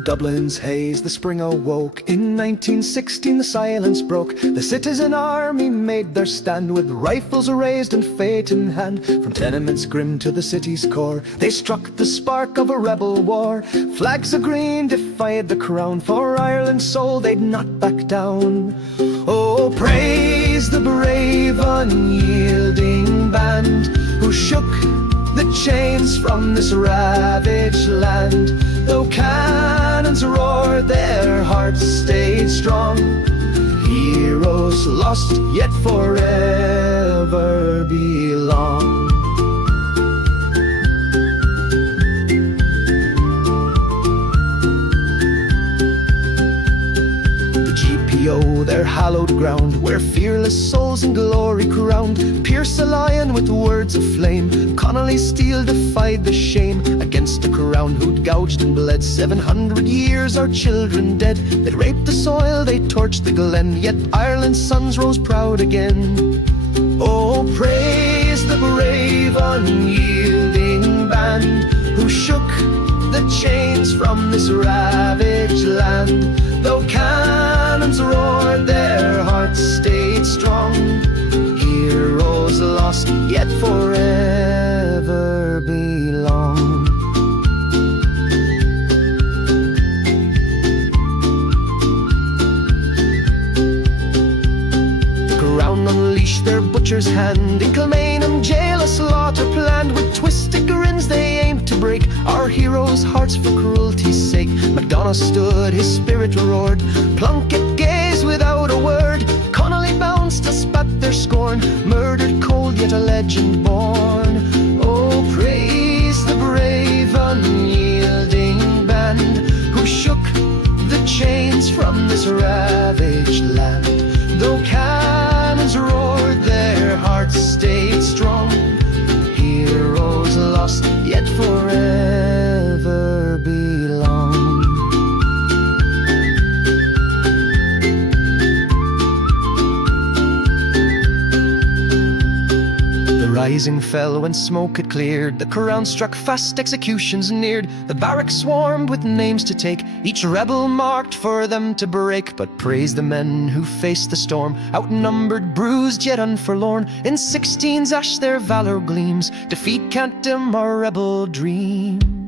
Through Dublin's haze the spring awoke. In 1916 the silence broke. The citizen army made their stand, with rifles raised and fate in hand. From tenements grim to the city's core, they struck the spark of a rebel war. Flags of green defied the crown, for Ireland's soul they'd not back down. Oh, praise the brave unyielding band, who shook the chains from this ravaged land. Though cannons roared, their hearts stayed strong. Heroes lost, yet forever belong. Their hallowed ground, where fearless souls in glory crowned. Pearse a lion with words of flame, Connolly's steel defied the shame. Against a crown who'd gouged and bled 700 years, our children dead. They'd raped the soil, they torched the glen, yet Ireland's sons rose proud again. Oh, praise the brave unyielding band, who shook the chains from this ravaged land. Though cannons roared, their hearts stayed strong. Heroes lost, yet forever belong. The Crown unleashed their butcher's hand. In Kilmainham Jail a slaughter planned. With twisted grins they aimed to break our heroes' hearts for cruelty's sake. MacDonagh stood, his spirit roared. Plunkett gazed without a word. Connolly bounced and spat their scorn. Murdered cold, yet a legend born. Oh, praise the brave unyielding band, who shook the chains from this ravaged land. Though cannons roared, their hearts stayed strong. Heroes lost, yet forever belong. The rising fell when smoke had cleared. The crown struck fast, executions neared. The barracks swarmed with names to take, each rebel marked for them to break. But praise the men who faced the storm, outnumbered, bruised, yet unforlorn. In 16's ash their valor gleams. Defeat can't dim our rebel dreams.